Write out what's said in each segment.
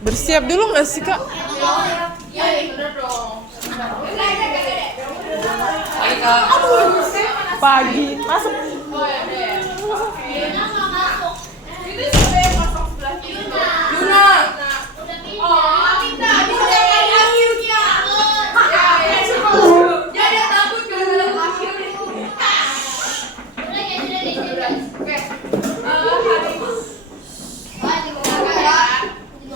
Bersiap dulu nggak sih, Kak? Iya, bener dong. Pagi. Masuk. Oh ya deh. Oke. Ini sudah yang kosong sebelah kiri. Yuna. Oh, Minta. Dia yang akhirnya. Ya, jadi takut gara-gara akhir itu. Oke.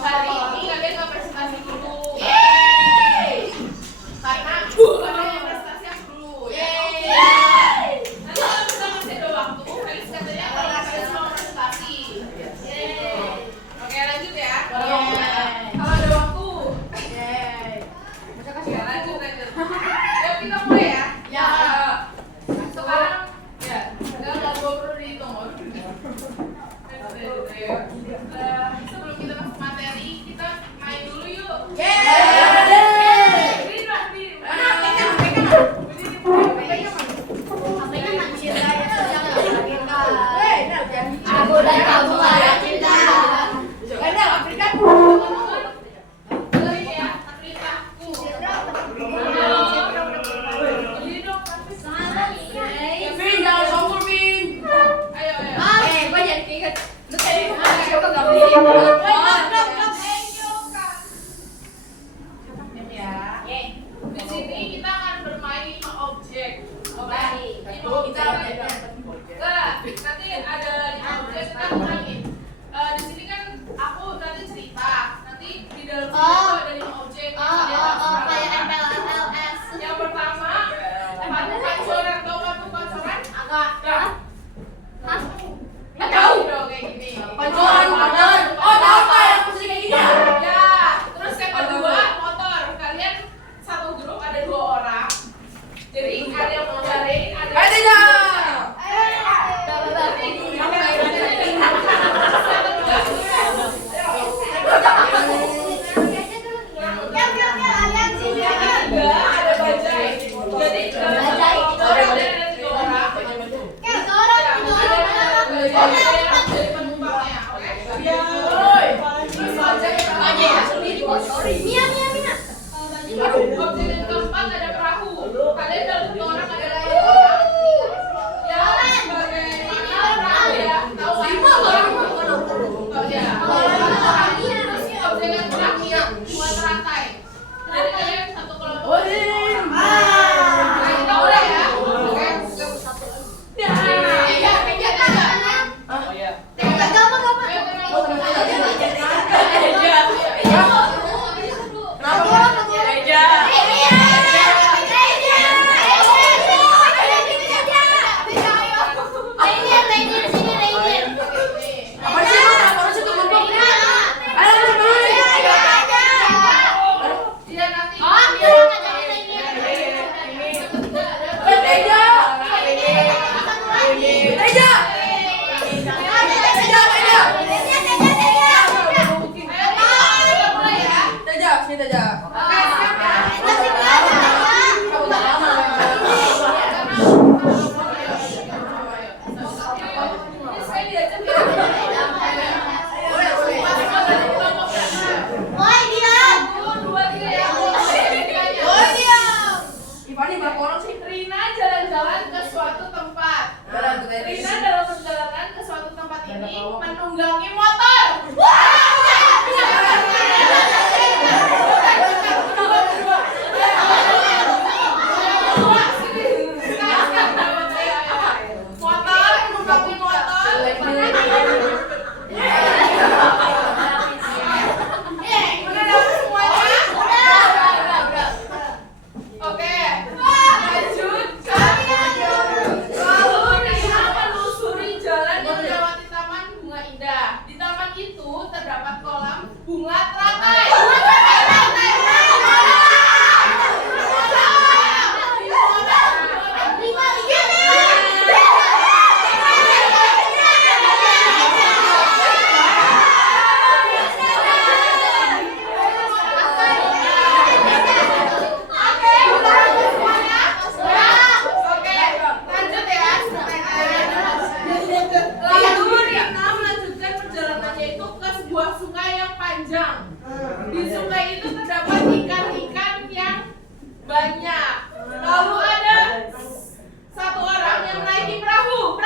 Hari ini kalian nggak presentasi dulu. Karena prestasi yang dulu. Nanti kalau kita masih ada waktu, Felis katanya kalau kalian mau presentasi. Oke, lanjut ya. Kalau ada waktu. Ya, lanjut. Ya, kita mulai ya. Ya. Sekarang ya, nggak perlu dihitung. Sebelum kita masuk materi, kita main dulu yuk. Aku dan kamu ada cinta. Jangan sombong, Bin. Ayo. Gue jadi keinget. Di sini kita akan bermain 5 objek. Oke. Nanti ada 5 objek kita mainin. Di sini kan aku nanti cerita. Nanti di dalam cerita itu ada 5 objek. Kayak MPLS. Yang pertama, batu pancoran. Tahu batu pancoran? Agak. Nggak tahu dong kayak gini. Pancoran. Oh, tahu apa yang musik kayak gini? Ya, terus yang kedua motor. Kalian satu grup ada 2 orang. Jadi ada yang mau cari, ada. Ada bajai. Jadi bajai itu ada 3 orang. Jadi penumpangnya, oke? Terus objek yang objek yang keempat ada perahu. Kalian dalam 1 orang ada 2 orang. Ya, bagaimana perahu ya? Tahu kan? Oh ya. Terus ini objek yang terakhir buat rantai. Jadi kalian satu kelompok. Nah, kita udah ya. Oke. Rina jalan-jalan ke suatu tempat. Rina dalam perjalanan ke suatu tempat ini menunggangi motor. Di Taman panjang. Di sungai itu terdapat ikan-ikan yang banyak. Lalu ada satu orang yang menaiki perahu.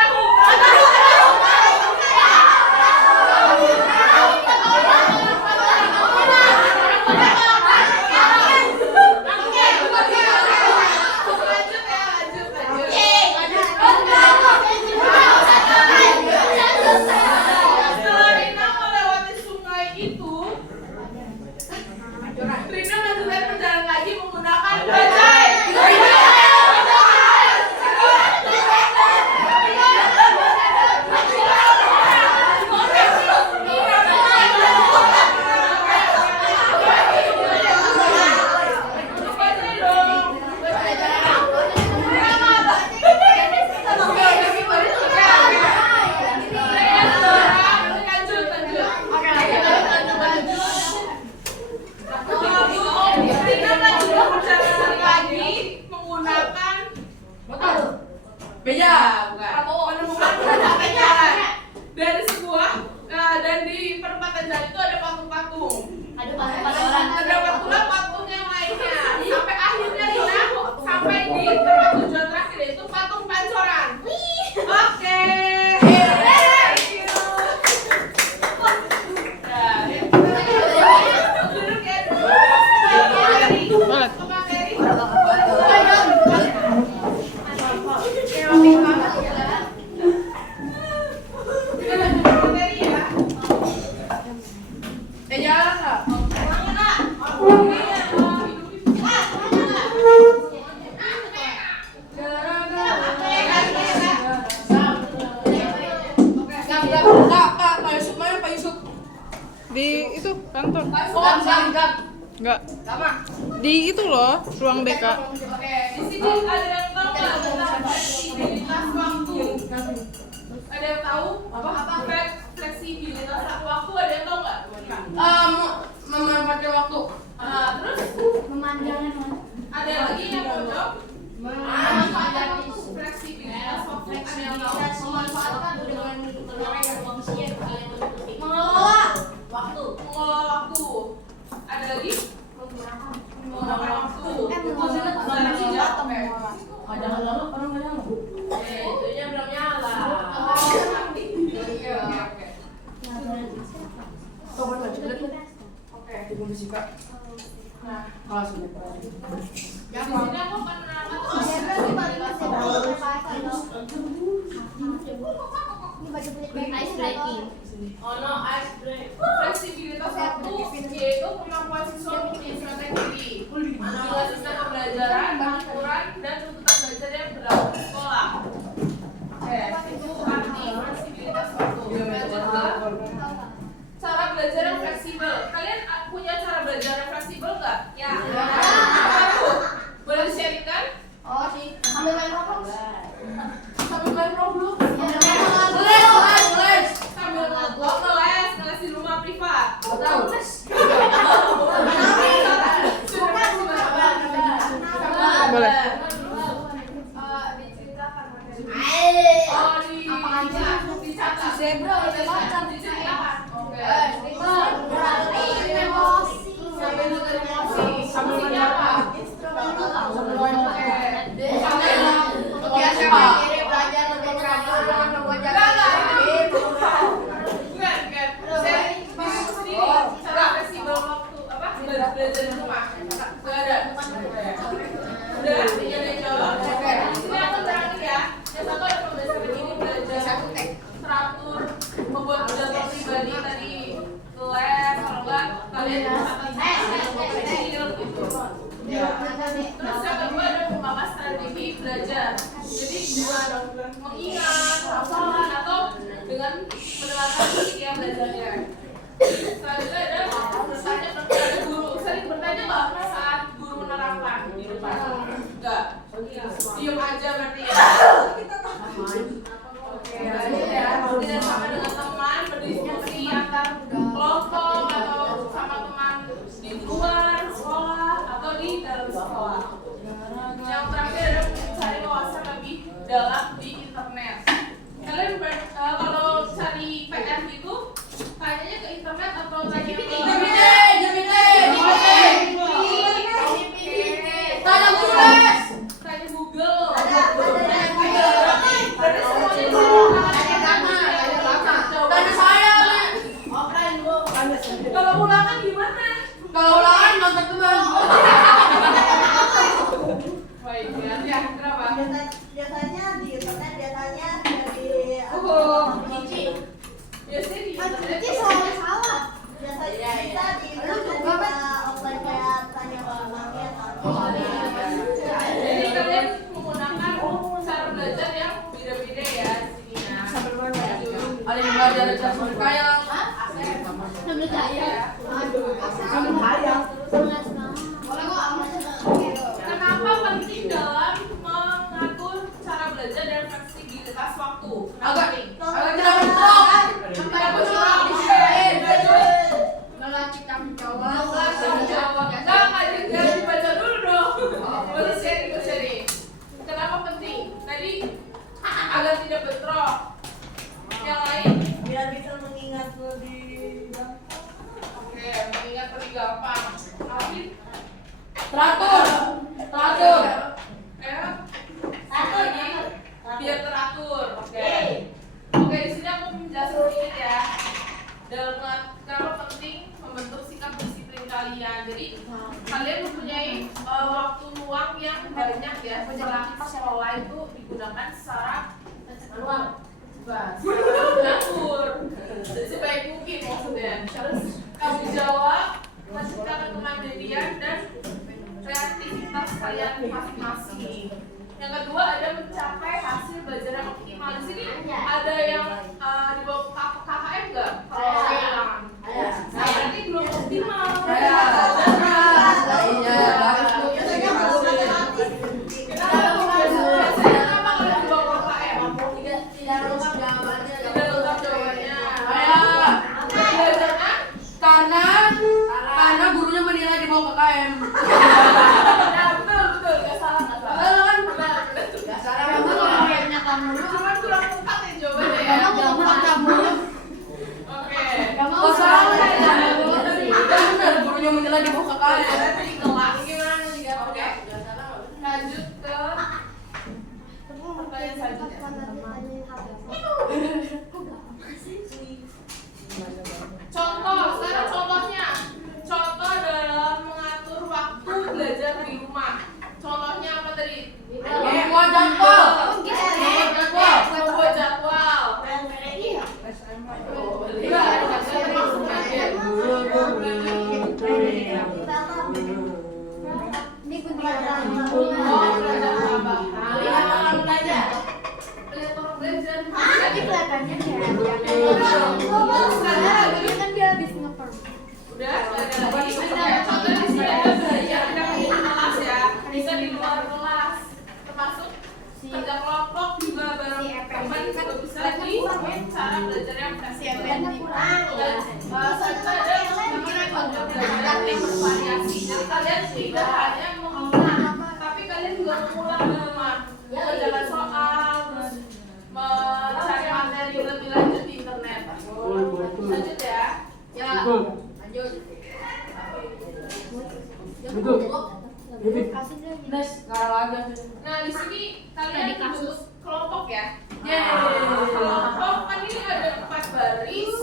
Setelah Rina melewati sungai itu, Rina melanjutkan perjalanan lagi menggunakan bajai. Beja, Menemukan perempatan jalan dari sebuah dan di perempatan jalan itu ada patung-patung. Terdapat pula patung yang lainnya. Sampai akhirnya Rina sampai di tempat tujuan terakhir yaitu patung Pancoran. Oke. Thank you. Duduk ya. Boleh. Kakak Ferry. Di itu kantor. Enggak. Sama. Di itu loh, ruang BK. Oke, di sini ada yang tahu nggak tentang fleksibilitas waktu? Ada yang tahu apa fleksibilitas waktu? Ada yang tahu nggak? Memanfaatkan waktu. Terus ada lagi yang mau jawab? Fleksibilitas waktu. Ada yang tahu? Mengelola waktu. Mengelola waktu. Ada lagi? Menggunakan waktu. Jangan lalu orang nggak nyala. Itunya belum nyala. Oke. Tunggu musika. Nah, Kalau sudah. di sini aku akan menerangkan Ice breaking. Oh no, ice break. Fleksibilitas waktu yaitu kemampuan siswa untuk menyesuaikan diri dengan sistem pembelajaran, aturan, dan tuntutan belajar yang berlaku di sekolah. Oke, itu arti fleksibilitas waktu. Lanjut ke cara belajar yang fleksibel. Kalian punya cara belajar yang fleksibel nggak? Ya. Apa tuh? Boleh di-sharingkan? Sambil main Roblox. Sambil main Roblox? Boleh. Sambil ngeles di rumah privat. Tahu. Boleh. Kalau ulangan gimana? Kalau ulangan nonton teman. Baik, ya. Kenapa? Biasanya di internet, biasanya dari Biasanya di internet. Cici selalu salah. Biasanya bisa di internet offline kayak tanya ke mami atau Jadi kalian menggunakan cara belajar yang beda-beda ya di sini ya. Ada yang belajar cara berkaya. Sambil saya. Kenapa penting dalam mengatur cara belajar dan fleksibilitas waktu? Agak penting. kita bentrok. Kita bergerak. Melatih tanggung jawab. Jangan dibaca dulu dong. Boleh sharing. Kenapa penting? Tadi agar tidak bentrok. Yang lain? biar bisa mengingat lebih Oke, mengingat lebih gampang. Alvin? Teratur. Biar teratur. Oke, di sini aku menjelaskan sedikit ya. Kenapa penting membentuk sikap disiplin kalian. Jadi kalian mempunyai waktu luang yang banyak ya. Setelah sekolah itu digunakan secara mengatur sebaik mungkin maksudnya. Terus tanggung jawab, menciptakan kemandirian dan kreativitas kalian masing-masing. Yang kedua ada mencapai hasil belajar yang optimal. Di sini ada yang di bawah KKM enggak? Kalau sekarang. Nah, berarti belum optimal. Kenapa kalian di bawah KKM? Tidak lengkap jawabannya. Belajarnya? Karena gurunya menilai di bawah KKM. Nah, betul. Gak salah. Gak salah. Cuman kurang tepat ya jawabannya ya. Oke. Oh salah ya. Benar gurunya menilai di bawah KKM. Berarti di kelas gimana nih? Oke. Lanjut ke pertanyaan selanjutnya. Contoh, sekarang contohnya. Contoh dalam mengatur waktu belajar di rumah. Contohnya apa tadi? Membuat jadwal. Membuat jadwal. Ini Oh, belajar tambahan. Lihat orang belajar. Lihat orang belajar. Tapi kelihatannya kayak dia kan dia habis ngeper. Udah, ada lagi. Contoh di sini ada belajar di kelas ya. Bisa di luar kelas. Termasuk kerja kelompok juga bareng teman juga bisa di cara belajar yang fleksibel. Dan serta ada namanya kelompok belajar yang bervariasi. Jadi kalian tidak hanya mengulang, tapi kalian juga mengulang di rumah. Mengerjakan soal, terus mencari materi lebih lanjut di internet. Lanjut ya. Ya. Lanjut. Nah, di sini kalian bentuk kelompok ya. Kelompok kan ini ada 4 baris.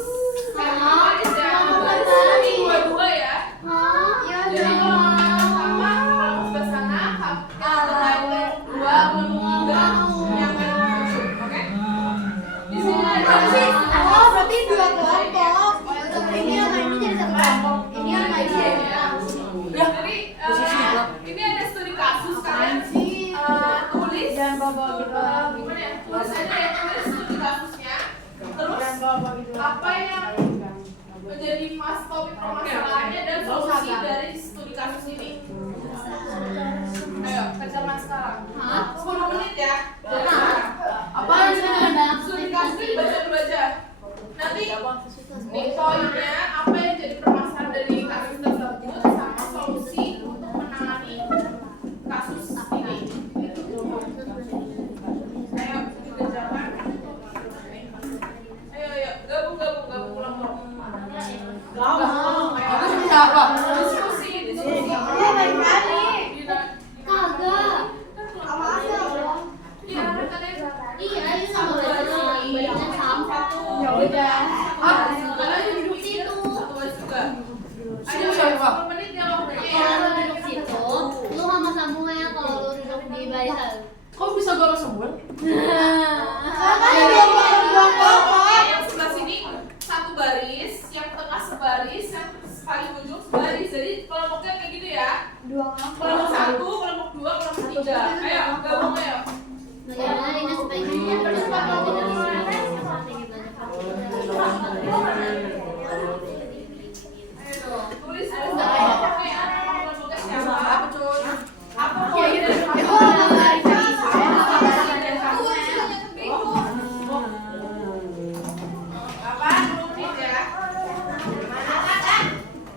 Baris ya. Baris dua ya. Jadi kalau pertama kamu ke sana, kalau kedua menunggu yang masuk. Oke? Di sini ada Berarti dua kelompok. Ini sama ini jadi satu kelompok. Ini sama ini jadi Jadi ini ada studi kasus kalian tulis gimana ya? Tulis aja ya, tulis studi kasusnya. Terus apa yang menjadi topik permasalahannya dan solusi dari studi kasus ini. Ayo, kerjakan sekarang. 10 menit ya. Apa yang Studi kasus ini baca dulu aja. Nanti nih poinnya apa yang jadi permasalahan dari kasus tersebut sama solusi untuk menangani kasus ini. Ayo dikerjakan. Ayo gabung ulang. Aku siapa? Diskusi. Kagak. Iya, kalian Iya, ini sama belajar sama. satu. Ya udah. Kalian duduk situ. Satu baris juga. 10 menit ya waktunya ya. Kalau lu duduk situ, lu sama Samuel kalau lu duduk di barisan. Kok bisa gue sama Samuel? Yang sebelah sini satu baris, yang tengah sebaris, yang paling ujung sebaris. Jadi kelompoknya kayak gitu ya. Kelompok 1, kelompok 2, kelompok 3. Ayo gabung ayo. Bagaimana ini sebaiknya percepat Tulis kelompoknya siapa? Apa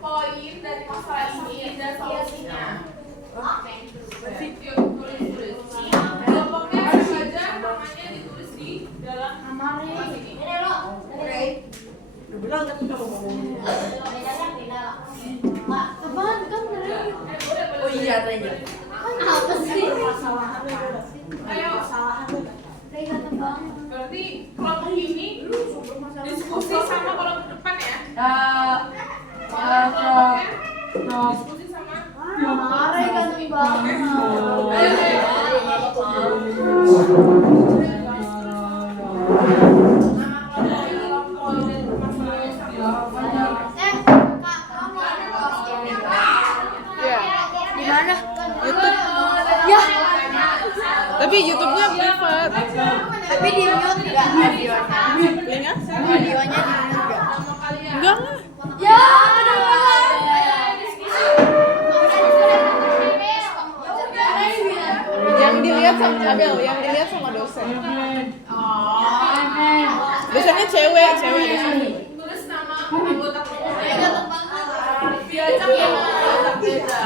poin dari masalah ini dan solusinya. Yuk tulis. Kelompoknya saja namanya ditulis di dalam kelas ini. Udah bilang tapi kamu ngomongin. Apaan kan beneran? Oh iya, tanya. Apa sih? Ayo. Kelihatan banget. Berarti kelompok ini diskusi sama kelompok depan ya. Diskusi sama. Mare ganteng banget. Ya. Di mana? YouTube. Ya. Tapi YouTube-nya privat. Tapi di mute enggak videonya. Linknya? Videonya di mute enggak? Enggak lah. Ya. Yang dilihat sama Abel, yang dilihat sama dosen. Dosennya cewek di sini. Tulis nama anggota kelompoknya. Diajak ya anggota beda.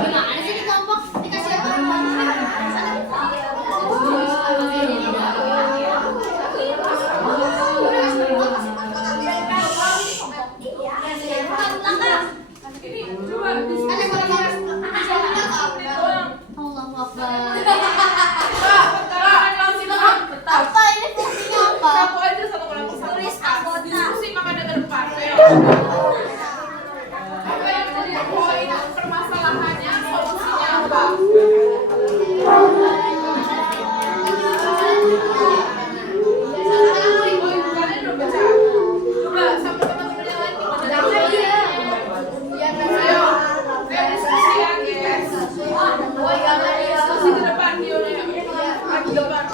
Gimana sih di kelompok? Dikasih apa? Ini coba Allahu Akbar. Apa ini fungsinya apa? Satu aja satu kelompok satu kelompok. Diskusi makanya ke depan. Ayo. Apa yang jadi poin permasalahannya, solusinya apa? Poin kalian udah baca. Coba sama teman-teman yang lain gimana? Ayo. Ayo diskusi ya, guys. Diskusi ke depan, Dion ya. Ke depan.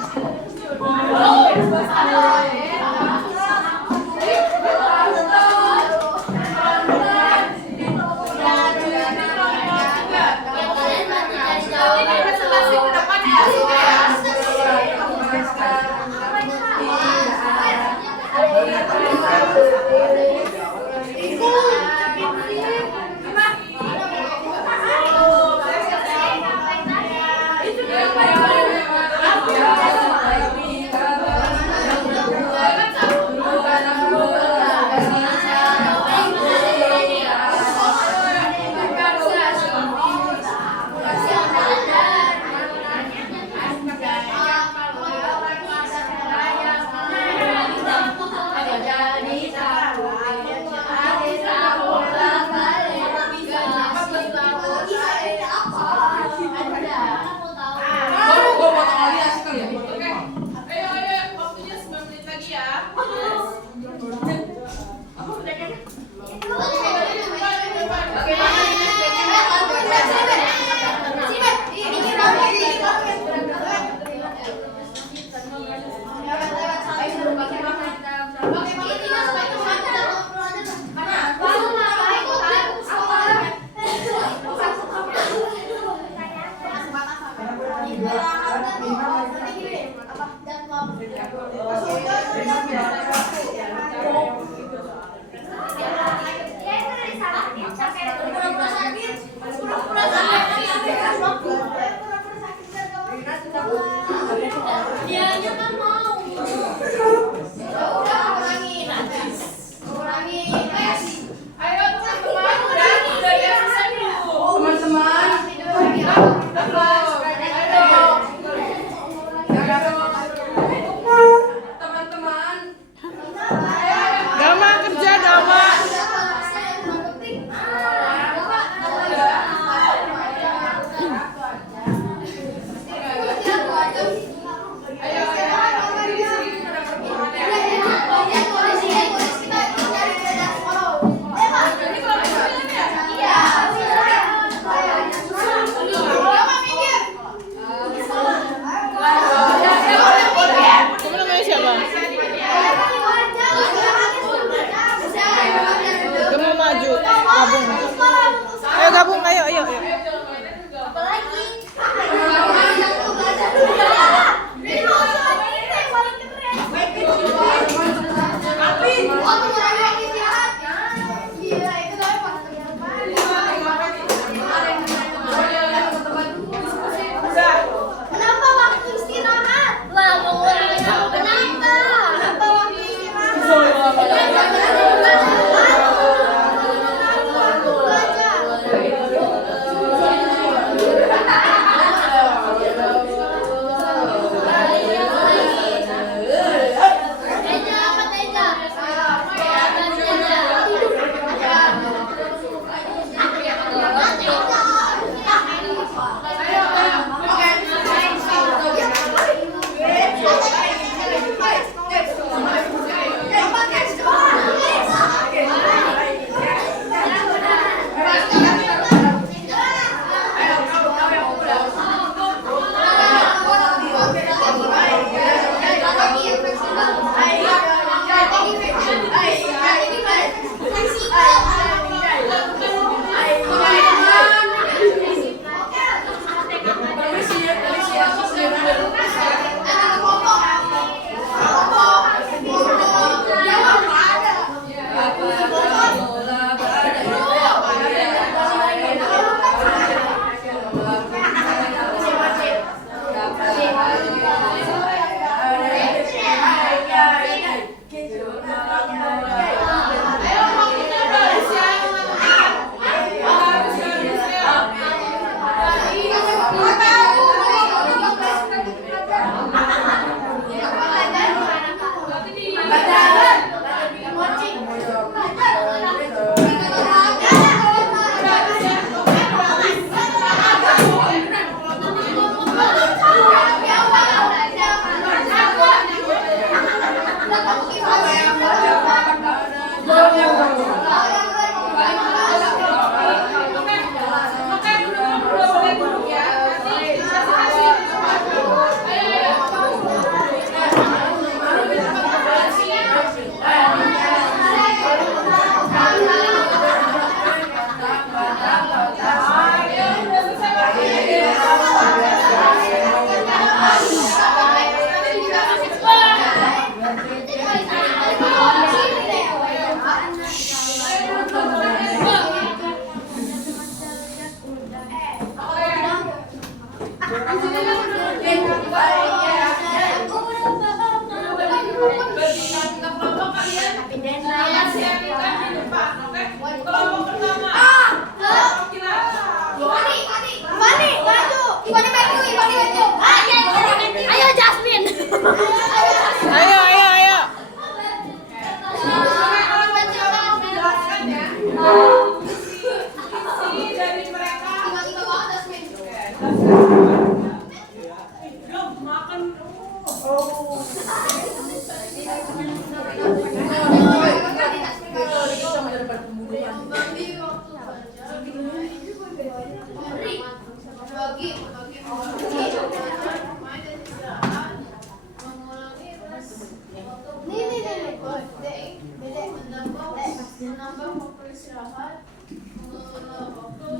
menambah waktu istirahat, mengelola waktu,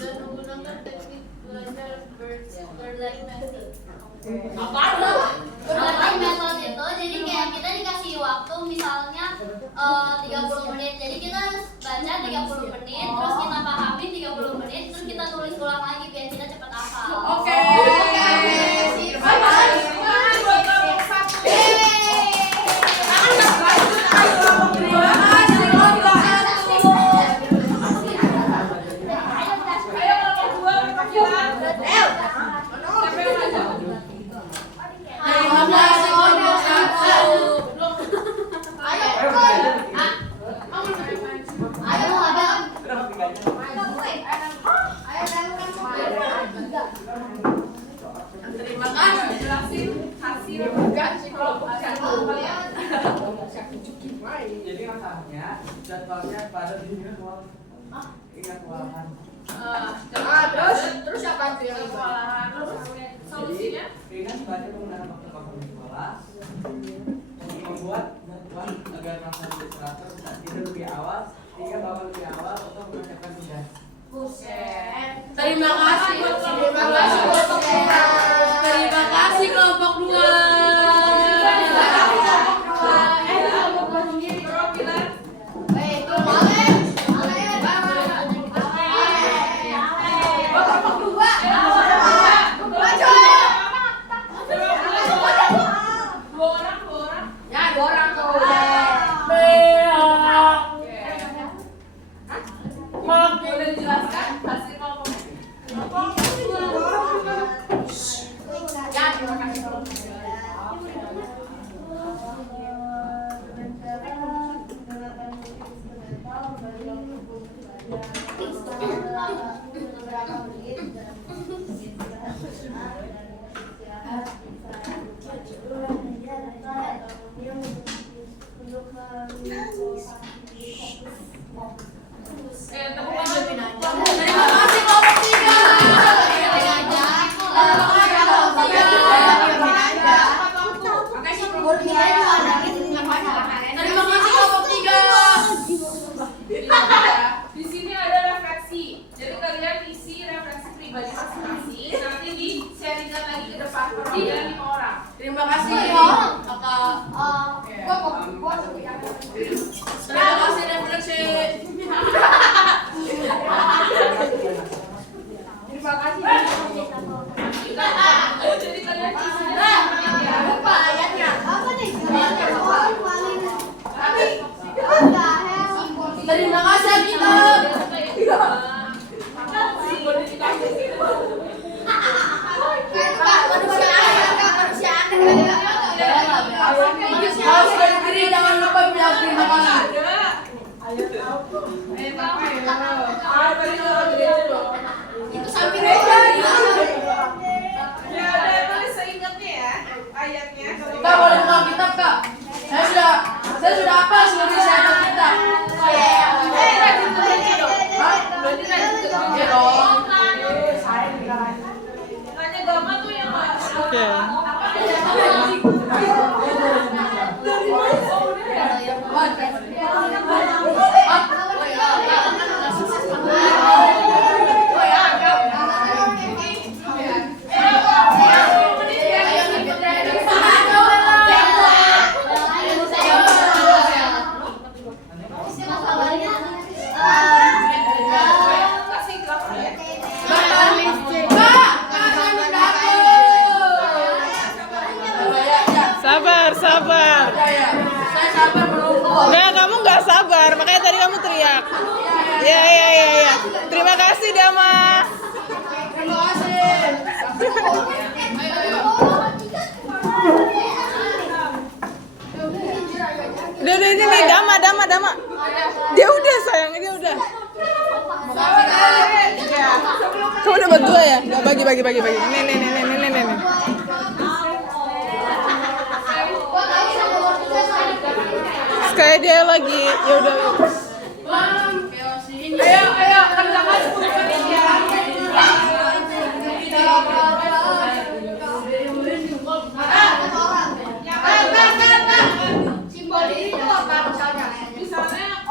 dan menggunakan teknik belajar berlearning method. Berlearning method itu jadi kayak kita dikasih waktu misalnya 30 menit. Jadi kita baca 30 menit, terus kita pahami 30 menit, terus kita tulis ulang lagi biar kita cepat hafal. Oke. Terima kasih. Jelasin hasil kelompok satu kalian. Jadi masalahnya jadwalnya pada di ingat kewalahan. Terus apa tuh yang kewalahan? Solusinya? Ingat baca penggunaan waktu kamu di sekolah. Membuat jadwal agar masa literatur bisa tidur lebih awal, sehingga bangun lebih awal untuk mengerjakan tugas. Terima kasih kelompok 2. Terima kasih kelompok 2. Boleh dijelaskan hasil kelompok? Terima kasih kelompok 3. Di sini ada refleksi. Jadi kalian isi refleksi pribadi masing-masing. Nanti di-sharingkan lagi ke depan perwakilan 5 orang. Terima kasih kakak. Terima kasih refleksi. Terima kasih. Jadi kalian isi Lupa ayatnya. Apa nih? Terima kasih kita. Harus berdiri, jangan lupa bilang terima kasih. Itu samping Kak, boleh buka kitab kak? Saya sudah hafal seluruh isi ayat kitab. Oke. Sabar. Saya sabar menunggu. Enggak, kamu nggak sabar, makanya tadi kamu teriak. Iya. Terima kasih, Dama. Terima kasih. Udah ini nih, Dama. Dia udah sayang, dia udah. Kamu dapat 2 ya? Nggak bagi. Nih. Kayak dia lagi, ya udah. Ayo, kerjakan simbol ini tuh apa misalnya? Misalnya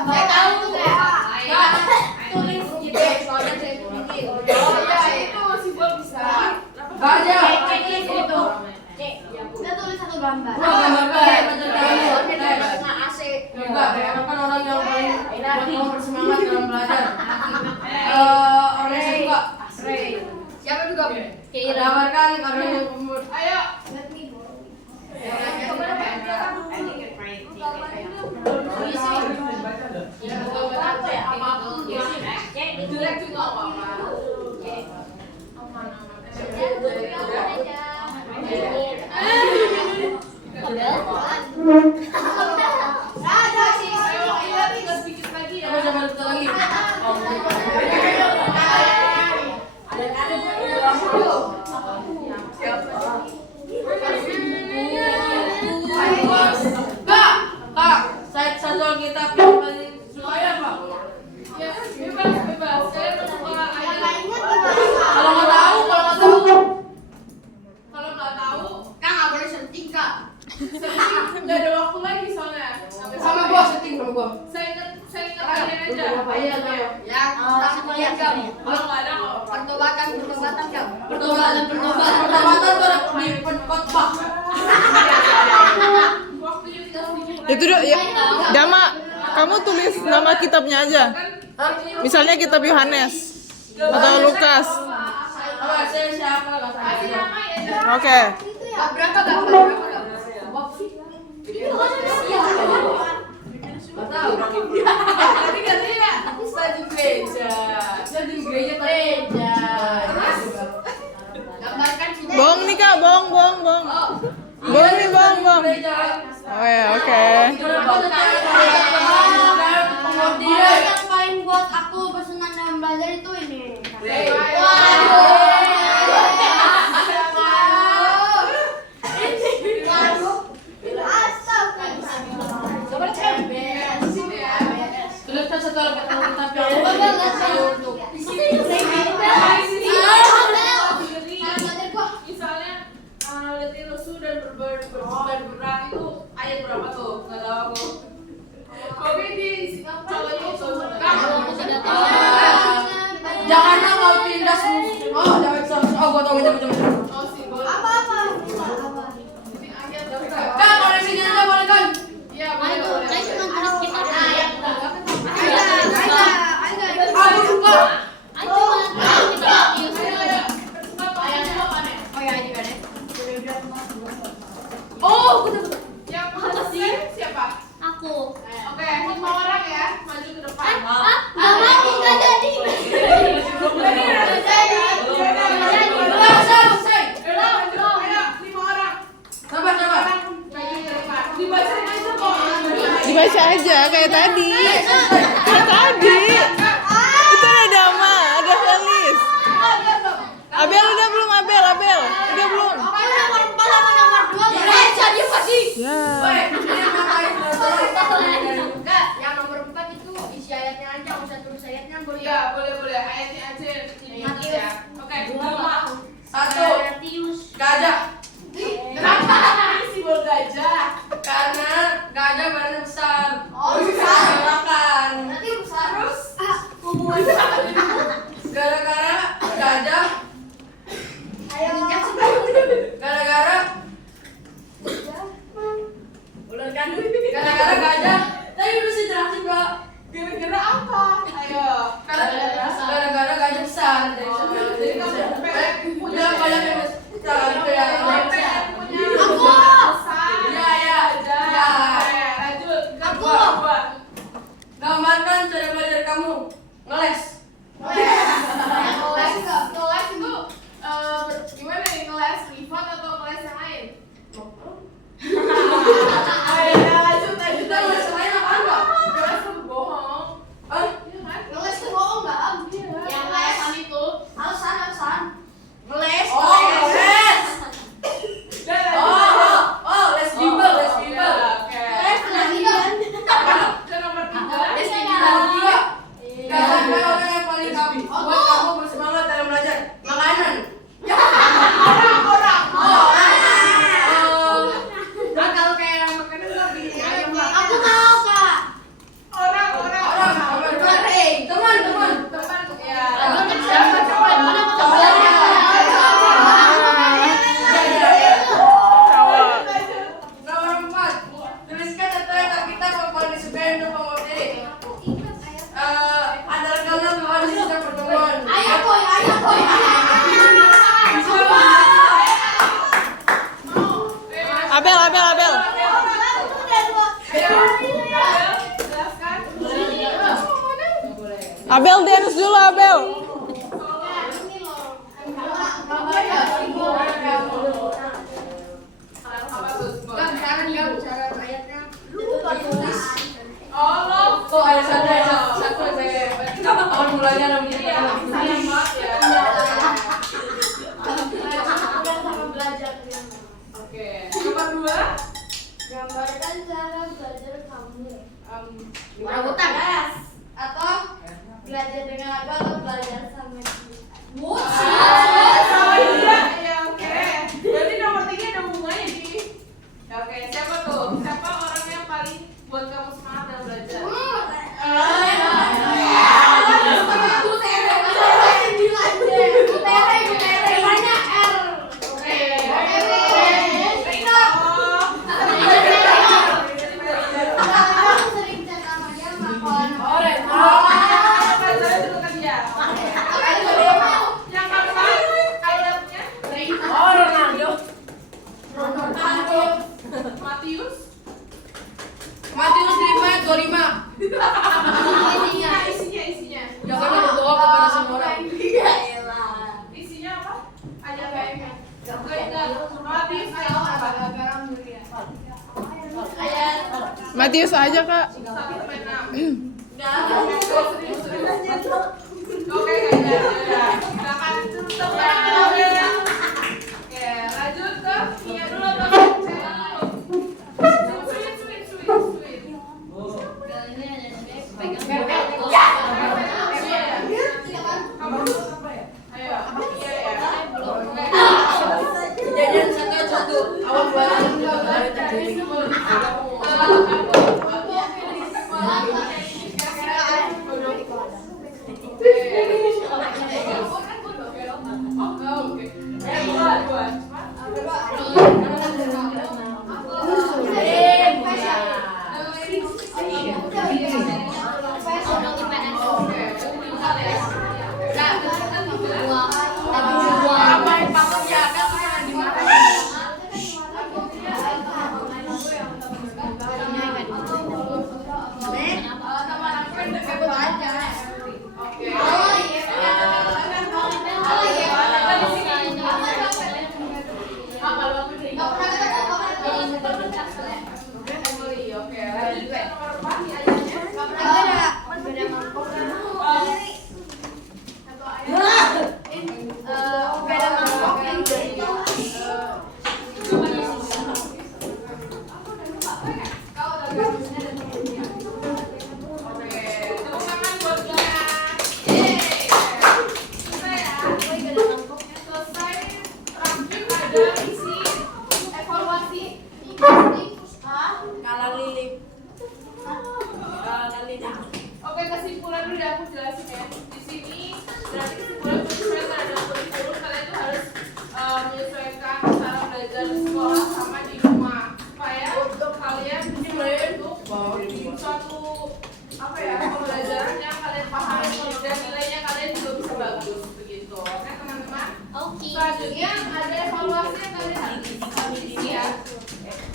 Saya tahu tuh. Tulis gitu. Soalnya saya tulisin. Oh ya itu simbol bisa. Gajah. Itu. Kita tulis satu gambar. Gambar. AC. Enggak, kan orang yang paling buat bersemangat dalam belajar. Orang yang suka. Siapa juga? Gambarkan karena yang umur. Ayo. Jelek juga apa-apa. Ayo, iya tinggal sedikit lagi ya. Coba betul lagi. Kak, saya satu kitab yang paling suka apa? Ya, bebas. Saya bersuka aja. Kalau nggak tahu, Kak nggak boleh setting kak. Nggak ada waktu lagi soalnya. sama gua setting sama gua. Saya ingat kalian aja. Iya, tuh. Ya, kita lihat kak. Kalau nggak ada kok. Pertobatan kak. Pertobatan tuh ada di khotbah. Waktunya tinggal sedikit. Itu ya, Dama, kamu tulis nama kitabnya aja. Misalnya kitab Yohanes atau Lukas. Apa saya siapa nggak Kasih tahu. nama ya. Oke. Berapa kak? Nggak tahu. Ganti ya. Stadium gereja. Stadium gereja gereja. Gambarkan sini. Bohong nih Kak, bohong. Bohong nih, bohong. Oh ya, oke. Yang paling buat aku bersenang dalam belajar itu ini. Tuliskan satu lagi kitab Misalnya letih lesu dan bergerak itu ayat berapa tuh? Nggak tahu aku. Oke di contohnya itu. Jangan kau tindas musuh. Oh, gua tahu itu. Oh simbol. Apa? Ini ayat berapa? Kak, kalau di sini aja boleh kan? Iya boleh. Saya cuma tulis kitab ayat. Aku suka. Aku cuma tulis kitab Matius. Ayatnya apa nih? Oh ya ini kan ya. Oh, betul. Yang pesen siapa? Aku. Oke, 5 orang ya, maju ke depan. Nggak mau, nggak jadi. Selesai. Ayo, 5 orang. Sabar. Maju ke depan. Dibacain aja kok. Dibaca aja kayak tadi. Kayak tadi. Itu ada Dama, ada Felis. Abel udah belum, Abel? Udah belum? Nomor 4 sama nomor 2 Jadi pasti. Ya. Enggak, yang nomor 4 itu isi ayatnya aja, nggak usah tulis ayatnya boleh. Ya, boleh. Ayatnya aja ini ya. Oke, 5. Satu. Gajah. Kenapa simbol gajah? Karena gajah badannya besar. Oh, besar. Makan. Nanti besar. Terus Gara-gara gajah. ayo. Gara-gara gajah. Tadi udah sih jelasin kak. Gara-gara apa? Ayo. Gara-gara gajah besar. Punya banyak yang besar. Gambarkan cara belajar kamu. Ngeles. Ngeles itu gimana nih, ngeles privat atau ngeles yang lain? Ayo lanjut. Kita ngeles lain apaan kak? Ngeles itu bohong. Iya kan? Ngeles tuh bohong nggak? Yang lesan itu. Alasan. Ngeles. Oh, les. Dan Oh, les bimbel. Oke. Ngeles lagi kan? Dan nomor 3. Nomor 3. Gambarkan Abel. Jelaskan. Abel dance dulu, Abel. Oh, ada satu awal mulanya namanya. Oke, nomor 2. Gambarkan cara belajar kamu. Rambutan. Atau belajar dengan apa atau belajar sama dia. Ya, oke. Berarti nomor 3 ada hubungannya nih. Ya, oke, siapa tuh? Siapa orang yang paling buat kamu semangat dalam belajar? Sering chat sama dia makan. Yang kapan ayamnya? Oh, Ronaldo. Matius? Matius 5:25. Isinya. Jangan berdoa kepada semua orang. Isinya apa? Ayamnya. Matius ayam apa? Matius aja, Kak. 1-6. Oke, silakan tutup ya. Oke, lanjut ke Mia dulu atau sweet. Ayo, Mia ya. Kejadian satu awal mulanya terjadi. Oke, kesimpulan dulu ya, aku jelasin ya. Di sini berarti kesimpulan penyesuaian ada kurikulum, kalian tuh harus menyesuaikan cara belajar di sekolah sama di rumah supaya kalian bisa untuk suatu apa ya pembelajaran yang kalian pahami dan nilainya kalian juga bisa bagus begitu. Oke teman-teman. Oke. Selanjutnya ada evaluasi yang kalian harus isi ya.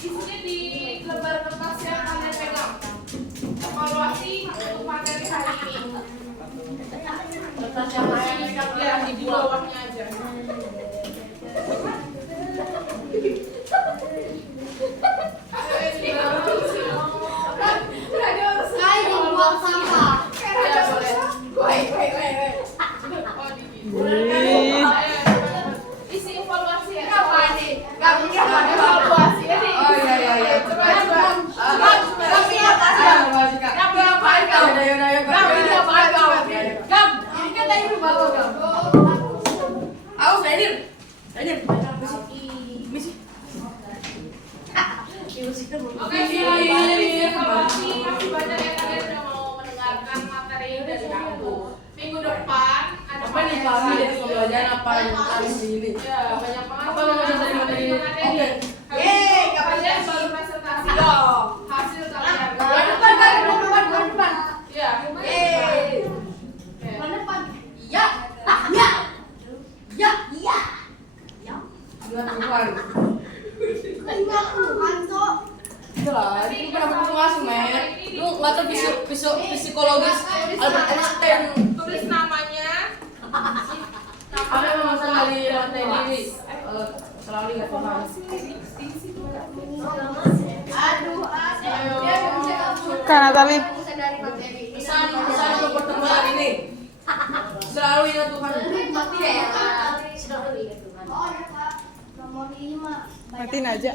Isinya di lembar kertas yang kalian pegang. Evaluasi untuk materi hari ini. Kertas yang lain Ya, di bawahnya aja. Sekali dibuang sampah. Isi evaluasi ya. Evaluasi. Oh iya. Oke, isi evaluasi masih banyak ya kalian udah mau mendengarkan materi dari aku. Minggu depan ada Apa nih kami dari pembelajaran apa yang harus ini? Ya, banyak banget. Apa namanya dari materi ini? Oke. Yeay, kalian baru presentasi hasil kalian. Bulan depan. Ya. Yeay. Iya. Bulan depan. Kan psikologis Albert Einstein. Tulis namanya. Apa yang memesan dari lantai diri? Selalu ingat Tuhan. Kak Natali. Pesan untuk pertemuan ini. Selalu ingat Tuhan. Oh ya Kak, nomor 5. Matiin aja.